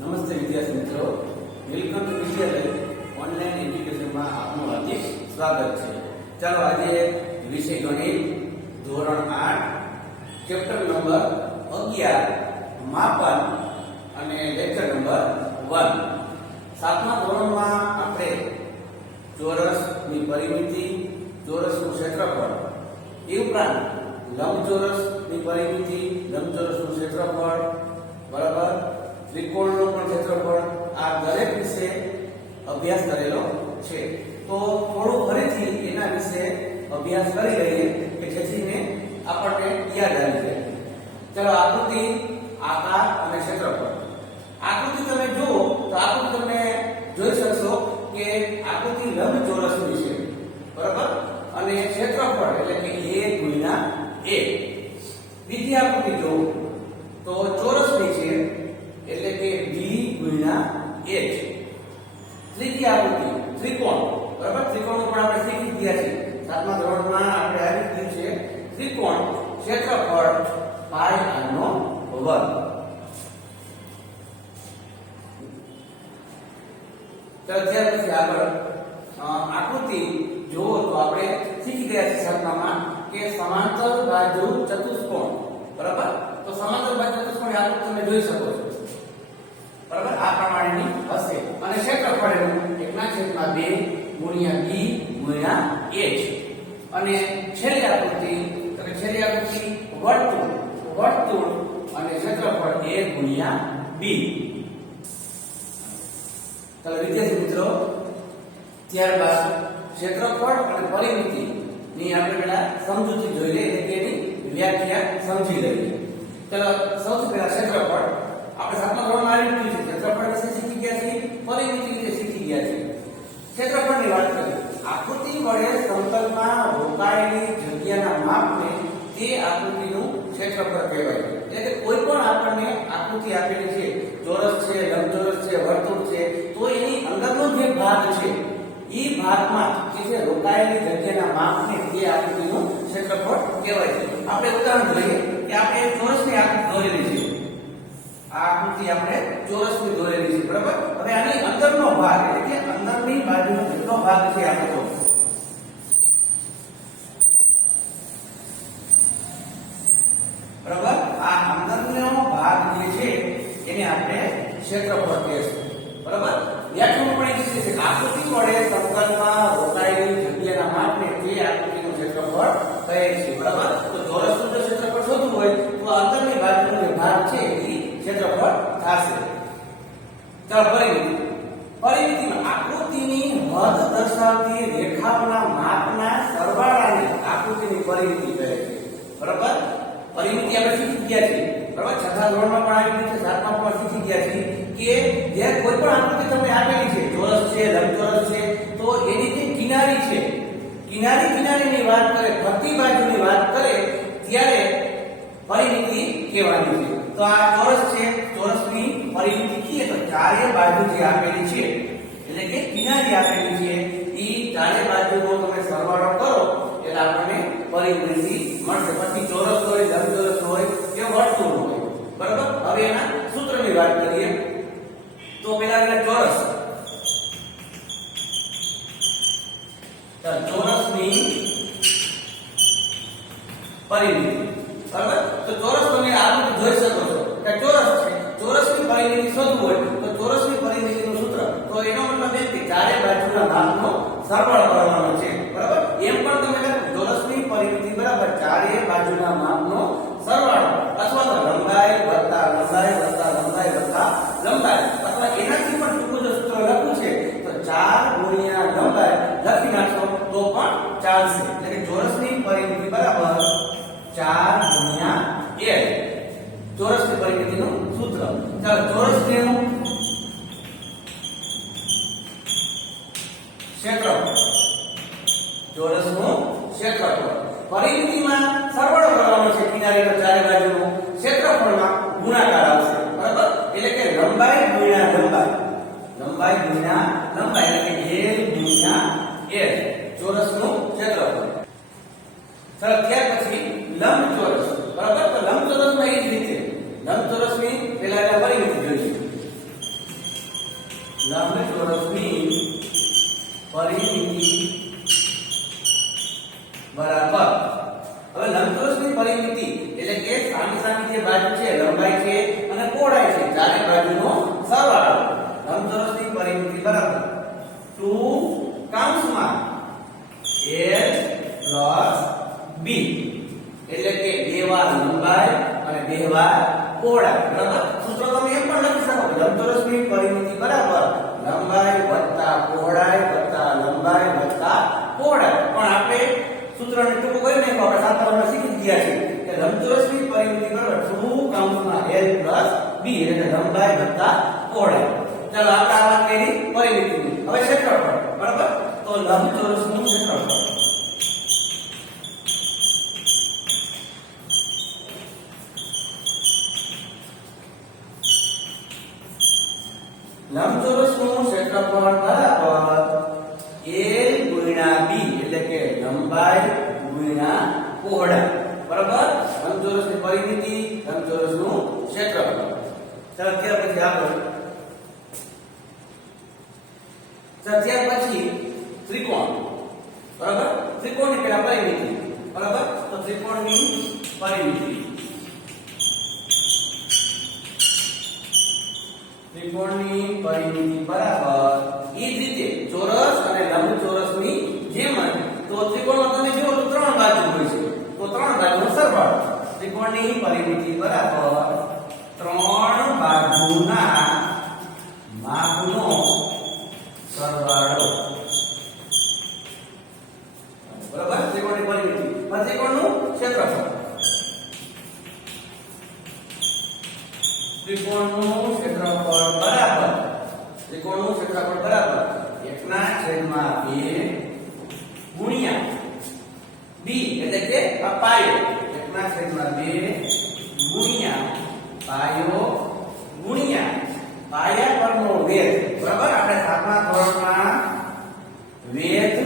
નમસ્તે વિદ્યાર્થી મિત્રો, વેલકમ ટુ વિદ્યાલય ઓનલાઈન એજ્યુકેશનમાં આપનું હાર્દિક સ્વાગત છે. ચાલો આજે વિષય ગણિત ધોરણ 8 ચેપ્ટર નંબર 11 માપન અને લેક્ચર નંબર 1. સાતમા ધોરણમાં આપણે ચોરસની પરિમિતિ, ચોરસનું ક્ષેત્રફળ, એ ઉપરાંત લંબચોરસની પરિમિતિ, લંબચોરસનું ક્ષેત્રફળ, બરાબર, ત્રિકોણનું પણ ક્ષેત્રફળ, આ દરેક વિશે અભ્યાસ કરેલો છે. તો થોડું ફરીથી એના વિશે અભ્યાસ કરી લઈએ કે જેથી આપણને યાદ આવી જાય. ચલો આકૃતિ, આકાર અને ક્ષેત્રફળ. આકૃતિ તમે જુઓ તો આકૃતિ તમે જોઈ શકશો કે આકૃતિ લંબચોરસની છે, બરાબર, અને ક્ષેત્રફળ એટલે કે a ગુણ્યા a. બીજી આકૃતિ જુઓ તો ચોરસની છે એટલે કે b ગુણ્યા h. ત્રીજી આકૃતિ ત્રિકોણ, બરાબર, ત્રિકોણ પણ આપણે શીખી ગયા છે સાતમા ધોરણમાં. આપણે આવી ગયું છે ત્રિકોણ, ક્ષેત્રફળ પાઈ r નો વર્ગ. તો ત્યાર પછી આગળ આકૃતિ જુઓ તો આપણે શીખી ગયા છે સાતમામાં કે સમાંતર બાજુ ચતુષ્કોણ, બરાબર. તો સમાંતર બાજુ ચતુષ્કોણ આકૃતિ તમે જોઈ શકો છો, બરાબર, આ પ્રમાણેની હશે. અને ક્ષેત્રફળ એનું 1/2 ગુણ્યા b ગુણ્યા h. અને છેલ્લી આકૃતિ વર્તુળ, વર્તુળ અને ક્ષેત્રફળ a ગુણ્યા b. ચાલો વિદ્યાર્થી મિત્રો, ત્યારબાદ ક્ષેત્રફળ અને પરિમિતિ ની આપણે પહેલા સમજૂતી જોઈ લઈએ, એટલે કે એની વ્યાખ્યા સમજી લઈએ. ચાલો સૌથી પહેલા ક્ષેત્રફળ. આપણે સાતમા ધોરણમાં આવી ગયું છે, ક્ષેત્રફળ વિશે શીખી ગયા છીએ, પરિમિતિ વિશે શીખી ગયા છીએ. ક્ષેત્રફળની વાત કરીએ. આકૃતિ વડે સમતલમાં રોકાયેલી જગ્યાના માપને તે આકૃતિનું ક્ષેત્રફળ કહેવાય. એટલે કે કોઈ પણ આપણને આકૃતિ આપેલી છે, ચોરસ છે, લંબચોરસ છે, વર્તુળ છે, તો એની અંદરનો જે ભાગ છે એ ભાગમાં જે રોકાયેલી જગ્યાના માપને તે આકૃતિનું ક્ષેત્રફળ કહેવાય છે. આપણે ઉદાહરણ જોઈએ કે આપણે ચોરસની આકૃતિ દોરેલી છે. આ આકૃતિ આપણે ચોરસની દોરેલી છે, બરાબર. હવે આની અંદરનો ભાગ એટલે કે અંદરની બાજુનો જેટલો ભાગ છે આપણે તો, બરાબર, આ અંદરનો ભાગ જે છે એને આપણે ક્ષેત્રફળ કહીશું, બરાબર. વ્યાખ્યામાં પણ એ છે કે આકૃતિ વડે સમતલમાં રોકાયેલી જગ્યાના માપને તે આકૃતિનું ક્ષેત્રફળ કહે છે, બરાબર. તો ચોરસનું જો ક્ષેત્રફળ શોધવું હોય તો અંદરની બાજુનો જે ભાગ છે એ ક્ષેત્રફળ થશે. ચાલો પરિમિતિ. પરિમિતિમાં આકૃતિની હદ દર્શાવતી રેખાઓના માપના સરવાળાને આકૃતિની પરિમિતિ કહે છે, બરાબર. પરિમિતિ આપણે શીખી ગયા છીએ, બરાબર. છઠ્ઠા ધોરણમાં પણ આવી ગયું છે, સાતમા પણ શીખી ગયા છીએ કે જે કોઈ પણ આકૃતિ તમને આપેલી છે, ચોરસ છે, લંબચોરસ છે, તો એની જે કિનારી છે, કિનારીની વાત કરે, ફરતી બાજુની વાત કરે ત્યારે પરિમિતિ કહેવાની છે. તો આ ચોરસ છે, ચોરસની પરિમિતિ કીએ તો ચારે બાજુ જે આપેલી છે એટલે કે કિનારી આપેલી છે એ ચારે બાજુનો તમે સરવાળો કરો એટલે આપણને પરિમિતિ મળશે. પછી ચોરસ હોય, લંબચોરસ હોય કે વર્તુળ હોય, બરાબર. હવે એના સૂત્રની વાત કરીએ તો પહેલા એના ચોરસ, ચોરસની પરિમિતિ, બરાબર. તો ચોરસ તમે આકૃતિ જોઈ શકો છો કે ચોરસ છે, ચોરસની પરિમિતિ શોધવું હોય તો ચોરસની પરિમિતિનું સૂત્ર, તો એનો મતલબ એ કે ચારે બાજુના ભાગનો સરવાળો કરવાનો છે, બરાબર. એમ પણ તમે ચોરસની પરિમિતિ બરાબર ચારે બાજુના માપનો સરવાળો અથવા તો લંબાઈ વત્તા લંબાઈ વત્તા લંબાઈ વત્તા લંબાઈ, અથવા એનાથી પણ ટૂંકું જો સૂત્ર લખવું છે તો 4 ગુણ્યા લંબાઈ લખી નાખો તો પણ ચાલશે. એટલે કે ચોરસની પરિમિતિ બરાબર 4 ગુણ્યા l, ચોરસની પરિમિતિનું સૂત્ર. ચાલો ચોરસનું ક્ષેત્રફળ, ચોરસનું ક્ષેત્રફળ. પરિમિતિમાં સરવાળો કરવાનો છે કિનારીનો ચારે બાજુનો, ક્ષેત્રફળમાં ગુણાકાર આવશે, બરાબર. એટલે કે લંબાઈ ગુણ્યા લંબાઈ, લંબાઈ ગુણ્યા લંબાઈ એટલે કે l ગુણ્યા l, ચોરસનું ક્ષેત્રફળ. ચાલો ત્યાર પછી લંબચોરસ, બરાબર. તો લંબચોરસમાં એ જ રીતે લંબચોરસની પહેલા પરિમિતિ જોઈશું. પરિમિતિ બરાબર. હવે લંબચોરસની પરિમિતિ એટલે કે સામી સામી જે બાજુ છે લંબાઈ છે અને પહોળાઈ છે ચારે બાજુનો સરવાળો. લંબચોરસની પરિમિતિ બરાબર 2 કૌંસમાં l plus b એટલે કે 2 વાર લંબાઈ અને 2 વાર પહોળાઈ. બરાબર. સૂત્ર તમે એમ પણ લખી શકો લંબચોરસની પરિમિતિ બરાબર લંબાઈ વત્તા પહોળાઈ વત્તા લંબાઈ વત્તા પહોળાઈ. પણ આપણે સૂત્રને ટૂંકું કરી નાખ્યું. આપણે સાતમામાં શીખી ગયા છે કે લંબચોરસની પરિમિતિ બરાબર 2 કૌંસમાં l plus b એટલે લંબાઈ વત્તા પહોળાઈ. ચાલો આપણે આ વાત કરી પરિમિતિની. હવે ક્ષેત્રફળ બરાબર. તો લંબચોરસનું ક્ષેત્રફળ લંબચોરસનું ક્ષેત્રફળ બરાબર a ગુણ્યા b એટલે કે લંબાઈ ગુણ્યા પહોળાઈ. બરાબર. લંબચોરસની પરિમિતિ લંબચોરસનું ક્ષેત્રફળ. ચાલો ત્યાર પછી આગળ ત્યાર પછી ત્રિકોણ. બરાબર. ત્રિકોણની પેલા પરિમિતિ. બરાબર. તો ત્રિકોણની પરિમિતિ ત્રિકોણની પરિમિતિ બરાબર એ જ રીતે ચોરસ અને લંબચોરસની જેમ જ. તો ત્રિકોણમાં તમે જુઓ તો 3 બાજુ હોય છે. તો 3 બાજુનો સરવાળો. ત્રિકોણની પરિમિતિ બરાબર 3 બાજુના માપનો સરવાળો. બરાબર. ત્રિકોણની પરિમિતિ ત્રિકોણનું ક્ષેત્રફળ ત્રિકોણનું ક્ષેત્રફળ બરાબર 1/2 ગુણ્યા b એટલે કે આ પાયો 1/2 ગુણ્યા પાયો ગુણ્યા પાયા પરનો વેધ. બરાબર. આપણે 7મા ધોરણમાં વેધ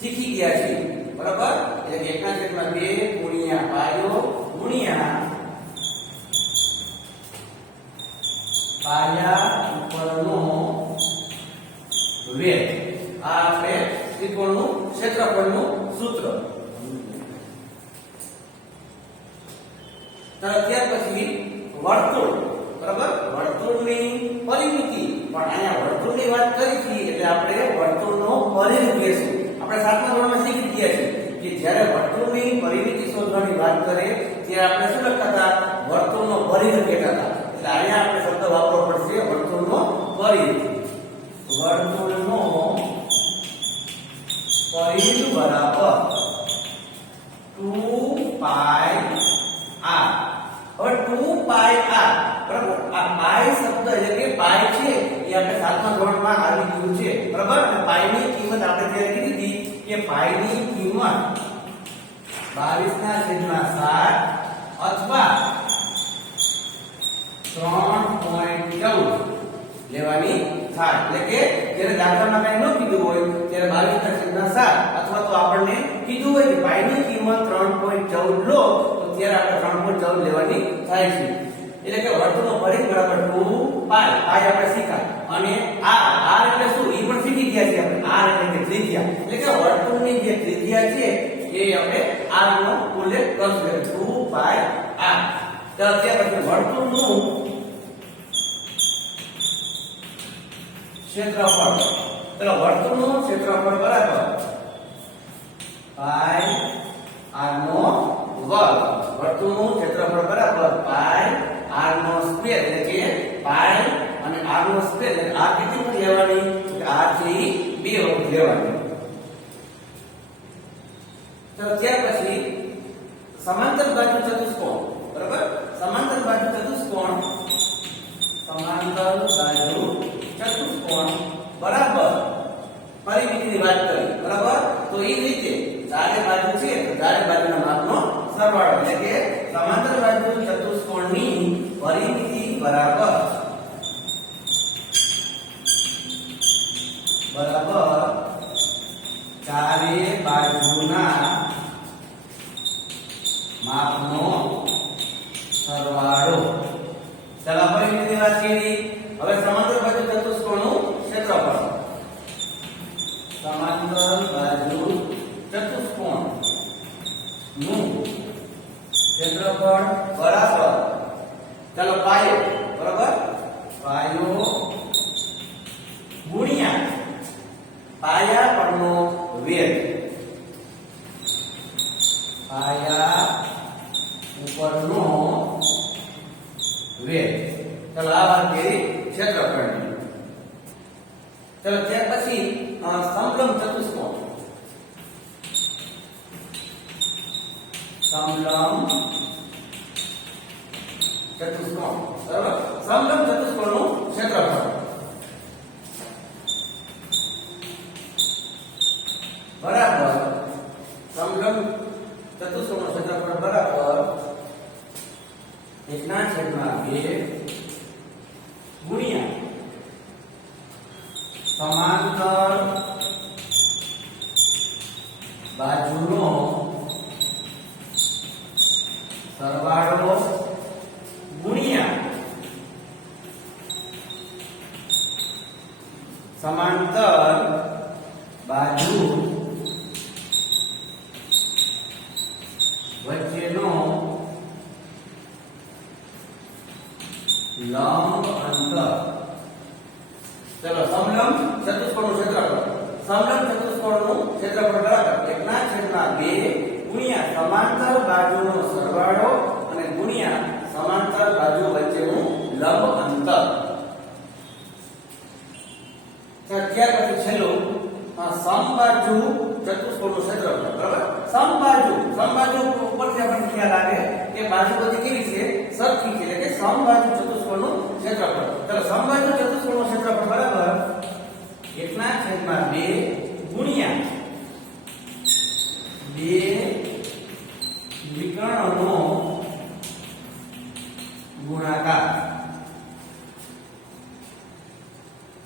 શીખી ગયા છીએ. બરાબર. એટલે 1/2 ગુણ્યા પાયો ગુણ્યા પાયા ઉપરનો વેધ. આ આપણે ત્રિકોણનું ક્ષેત્રફળનું સૂત્ર. ત્યાર પછી વર્તુળ. બરાબર. વર્તુળની પરિમિતિ. પણ અહીંયા વર્તુળની વાત કરી છે એટલે આપણે વર્તુળનો પરિઘ લેશું. આપણે 7મા ધોરણમાં શીખી ગયા છે કે જ્યારે વર્તુળની પરિમિતિ શોધવાની વાત કરે ત્યારે આપણે શું લખતા હતા? વર્તુળનો પરિઘ કહેતા હતા. એટલે અહીંયા આપણે શબ્દ વાપરવો પડશે વર્તુળનો પરિઘ. વર્તુળનો પરિઘ બરાબર 2πr. હવે 2πr બરાબર. આ પાઈ શબ્દ એટલે કે પાઈ છે એ આપણે 7મા ધોરણમાં આવી ગયું છે. બરાબર. અને પાઈની કિંમત આપણે ત્યારે કીધી હતી કે પાઈની કિંમત 22/7 અથવા 3.14 લેવાની થાય. એટલે કે જ્યારે દાખલામાં કઈ ન કીધું હોય ત્યારે 22/7 અથવા તો આપણને કીધું હોય કે પાઈની કિંમત 3.14 લો તો ત્યારે આપણે 3.14 લેવાની થાય છે. એટલે કે વર્તુળનો પરિઘ બરાબર 2π. પાઈ આપણે શીખ્યા. અને r એટલે શું એ પણ શીખી ગયા છે આપણે. r એટલે કે ત્રિજ્યા. એટલે કે વર્તુળની જે ત્રિજ્યા છે એ આપણે r નો ઉલ્લેખ કરશું. 2πr. તો અત્યારે પછી વર્તુળનું ક્ષેત્રફળ. તો વર્તુળનું ક્ષેત્રફળ બરાબર પાઈ r નો વર્ગ. વર્તુળનું ક્ષેત્રફળ બરાબર પાઈ r નો સ્ક્વેર એટલે કે પાઈ અને r નો સ્ક્વેર એટલે r કેટલી વખત લેવાની? r છે 2 વખત લેવાની. તો ત્યાર પછી સમાંતર બાજુ ચતુષ્કોણ. બરાબર. સમાંતર બાજુ ચતુષ્કોણ બરાબર પરિમિતિની વાત કરી. બરાબર. તો એ રીતે ચારે બાજુ છે તો ચારે બાજુના માપનો સરવાળો એટલે કે સમાંતર બાજુ ચતુષ્કોણની પરિમિતિ બરાબર ચારે બાજુના માપનો સરવાળો. ચાલો પરિમિતિની વાત કરી. હવે સમાંતર બાજુ ચતુષ્કોણનું ક્ષેત્રફળ સમાંતર બાજુ ચતુષ્કોણ નું ક્ષેત્રફળ બરાબર, ચાલો પાયો બરાબર, પાયો ગુણ્યા પાયા પરનો વેધ, પાયા ઉપરનો વેધ. ચાલો આ વાત કરી ક્ષેત્રફળની. ચાલો ત્યાર પછી સમલંબ ચતુષ્કોણ, સમલંબ ચતુષ્કોણ બરાબર, સમલંબ ચતુષ્કોણનું ક્ષેત્રફળ બરાબર, સમલંબ ચતુષ્કોણનું ક્ષેત્રફળ બરાબર 1/2 ગુણ્યા સમાંતર બાજુનો સરવાળો ગુણ્યા સમાંતર બાજુ વચ્ચેનો લંબ અંતર. ચલો સમલંબ ચતુષ્કોણનું ક્ષેત્રફળ, સમલંબ ચતુષ્કોણનું ક્ષેત્રફળ બરાબર 1/2 ગુણ્યા સમાંતર બાજુનો સરવાળો અને ગુણ્યા સમાંતર બાજુ વચ્ચેનું લંબ અંતર. ત્યાર પછી છેલ્લું સમબાજુ ચતુષ્કોણનું ક્ષેત્રફળ બરાબર, સમબાજુ ઉપરથી આપણને ખ્યાલ આવે કે બાજુ બધી કેવી છે, સરખી છે, એટલે કે સમબાજુ ચતુષ્કોણનું ક્ષેત્રફળ. ચાલો સમબાજુ ચતુષ્કોણનું ક્ષેત્રફળ બરાબર 1/2 ગુણ્યા 2 વિકર્ણનો ગુણાકાર.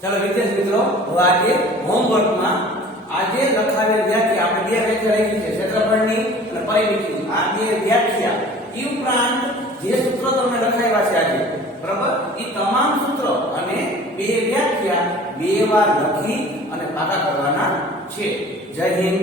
ચાલો વિદ્યાર્થી મિત્રો, હવે આજે હોમવર્કમાં આજે લખાવેલ વ્યાખ્યા, આપણે બે વ્યાખ્યા લખી છે, ક્ષેત્રફળની અને પરિમિતિની. આ બે વ્યાખ્યા એ ઉપરાંત જે સૂત્રો તમને લખાવ્યા છે આજે બરાબર, એ તમામ સૂત્રો અને બે વ્યાખ્યા બે વાર લખી અને પાકા કરવાના છે. જય હિન્દ,